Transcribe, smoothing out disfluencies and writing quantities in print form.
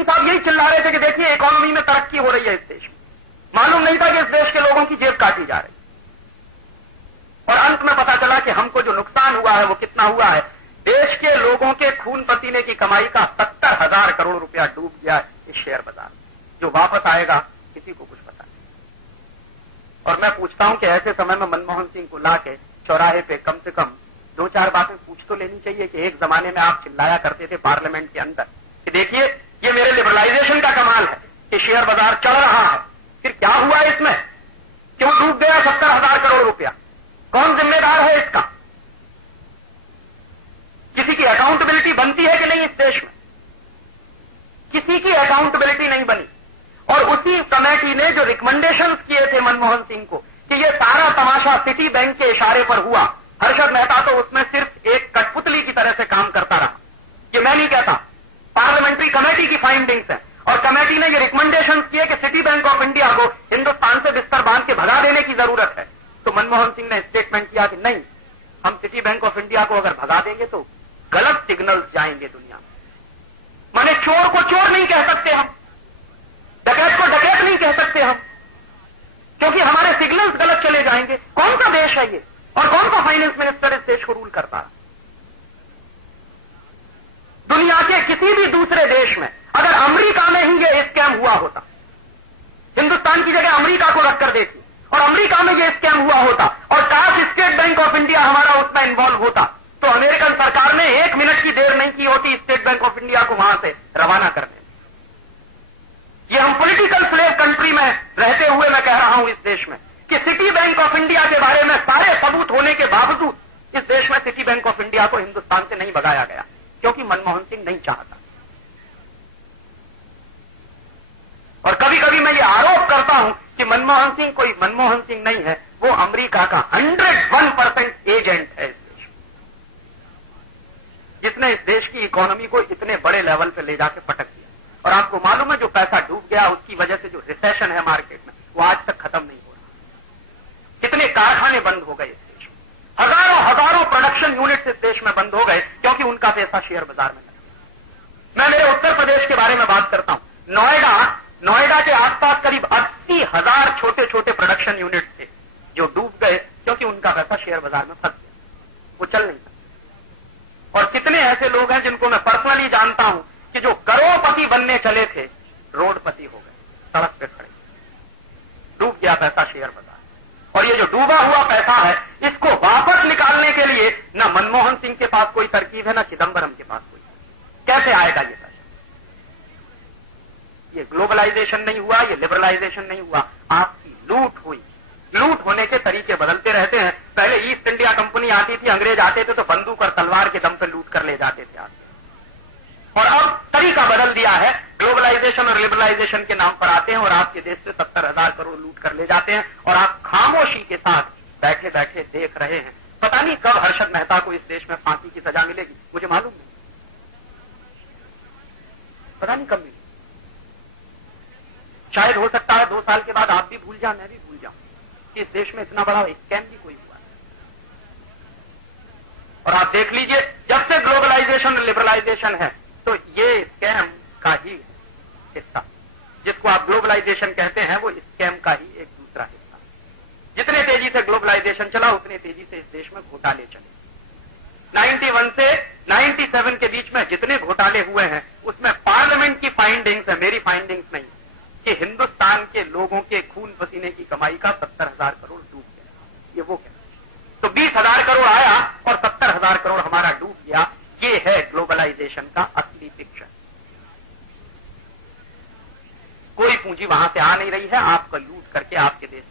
सिंह साहब यही चिल्ला रहे थे कि देखिए इकोनॉमी में तरक्की हो रही है इस देश में। मालूम नहीं था कि इस देश के लोगों की जेब काटी जा रही। और अंत में पता चला कि हमको जो नुकसान हुआ है वो कितना हुआ है। देश के लोगों के खून पसीने की कमाई का 70,000 करोड़ रुपया डूब गया इस शेयर बाजार। जो वापस आएगा किसी को कुछ पता नहीं। और मैं पूछता हूं कि ऐसे समय में मनमोहन सिंह को लाके चौराहे पे कम से कम 2-4 बातें पूछ तो लेनी चाहिए कि एक जमाने में आप चिल्लाया करते थे पार्लियामेंट के अंदर कि देखिए ये मेरे लिबरलाइजेशन का कमाल है कि शेयर बाजार चल रहा है, फिर क्या हुआ इसमें, क्यों डूब गया 70,000 करोड़ रुपया, कौन जिम्मेदार है इसका? किसी की अकाउंटेबिलिटी बनती है कि नहीं इस देश में? किसी की अकाउंटेबिलिटी नहीं बनी। और उसी कमेटी ने जो रिकमेंडेशंस किए थे मनमोहन सिंह को कि ये सारा तमाशा सिटी बैंक के इशारे पर हुआ, हर्षद मेहता तो उसमें सिर्फ एक कठपुतली की तरह से काम करता रहा। ये मैं नहीं कहता, पार्लियामेंट्री कमेटी की फाइंडिंग्स है। और कमेटी ने ये रिकमेंडेशंस किए कि सिटी बैंक ऑफ इंडिया को हिंदुस्तान से बिस्तर बांध के भगा देने की जरूरत है। तो मनमोहन सिंह ने स्टेटमेंट किया कि नहीं, हम सिटी बैंक ऑफ इंडिया को अगर भगा देंगे तो गलत सिग्नल्स जाएंगे दुनिया में। माने चोर को चोर नहीं कह सकते हम, डकैत को डकैत नहीं कह सकते हम, क्योंकि हमारे सिग्नल्स गलत चले जाएंगे। कौन सा देश है ये, और कौन सा फाइनेंस मिनिस्टर इस देश को रूल करता है? दुनिया के किसी भी दूसरे देश में अगर अमेरिका में ही ये स्कैम हुआ होता, हिंदुस्तान की जगह अमेरिका को रखकर देखिए, और अमेरिका में ये स्कैम हुआ होता और काश स्टेट बैंक ऑफ इंडिया हमारा उसमें इन्वॉल्व होता, तो अमेरिकन सरकार ने 1 मिनट की देर नहीं की होती स्टेट बैंक ऑफ इंडिया को वहां से रवाना करने। ये हम पॉलिटिकल स्लेव कंट्री में रहते हुए मैं कह रहा हूं इस देश में कि सिटी बैंक ऑफ इंडिया के बारे में सारे सबूत होने के बावजूद इस देश में सिटी बैंक ऑफ इंडिया को हिंदुस्तान से नहीं भगाया गया, क्योंकि मनमोहन सिंह नहीं चाहता। और कभी कभी मैं ये आरोप करता हूं कि मनमोहन सिंह कोई मनमोहन सिंह नहीं है, वो अमेरिका का 101% एजेंट है इस देश, जिसने इस देश की इकोनॉमी को इतने बड़े लेवल पे ले जाके पटक दिया। और आपको मालूम है जो पैसा डूब गया उसकी वजह से जो रिसेशन है मार्केट में वो आज तक खत्म नहीं हो रहा। कितने कारखाने बंद हो गए इस देश में, हजारों प्रोडक्शन यूनिट्स इस देश में बंद हो गए क्योंकि उनका पैसा शेयर बाजार में लगा। मैं मेरे उत्तर प्रदेश के बारे में बात करता हूं। नोएडा के आसपास करीब 80,000 छोटे छोटे प्रोडक्शन यूनिट थे जो डूब गए क्योंकि उनका पैसा शेयर बाजार में फंस गया, वो चल नहीं सकता। और कितने ऐसे लोग हैं जिनको मैं पर्सनली जानता हूं कि जो करोड़पति बनने चले थे रोडपति हो गए, सड़क पे खड़े, डूब गया पैसा शेयर बाजार। और ये जो डूबा हुआ पैसा है इसको वापस निकालने के लिए न मनमोहन सिंह के पास कोई तरकीब है, न चिदंबरम के पास कोई। कैसे आएगा ये पैसा? ये ग्लोबलाइजेशन नहीं हुआ, ये लिबरलाइजेशन नहीं हुआ, आपकी लूट हुई। लूट होने के तरीके बदलते रहते हैं। पहले ईस्ट इंडिया कंपनी आती थी, अंग्रेज आते थे तो बंदूक और तलवार के दम पे लूट कर ले जाते थे आगे। और अब तरीका बदल दिया है, ग्लोबलाइजेशन और लिबरलाइजेशन के नाम पर आते हैं और आपके देश से 70,000 करोड़ लूट कर ले जाते हैं और आप खामोशी के साथ बैठे बैठे देख रहे हैं। पता नहीं कब हर्षद मेहता को इस देश में फांसी की सजा मिलेगी, मुझे मालूम नहीं, पता नहीं कब मिलेगी। शायद हो सकता है 2 साल के बाद आप भी भूल जाए, मैं भी भूल जाऊं कि इस देश में इतना बड़ा स्कैम भी कोई हुआ है। और आप देख लीजिए जब से ग्लोबलाइजेशन और लिबरलाइजेशन है तो ये स्कैम का ही हिस्सा, जिसको आप ग्लोबलाइजेशन कहते हैं वो स्कैम का ही एक दूसरा हिस्सा। जितने तेजी से ग्लोबलाइजेशन चला उतने तेजी से इस देश में घोटाले चले। 91 से 97 के बीच में जितने घोटाले हुए हैं उसमें पार्लियामेंट की फाइंडिंग्स है, मेरी फाइंडिंग्स नहीं, कि हिंदुस्तान के लोगों के खून पसीने की कमाई का 70,000 करोड़ डूब गया। ये वो कहते, तो 20,000 करोड़ आया और 70,000 करोड़ हमारा डूब गया। ये है ग्लोबलाइजेशन का असली पिक्चर। कोई पूंजी वहां से आ नहीं रही है, आपका लूट करके आपके देश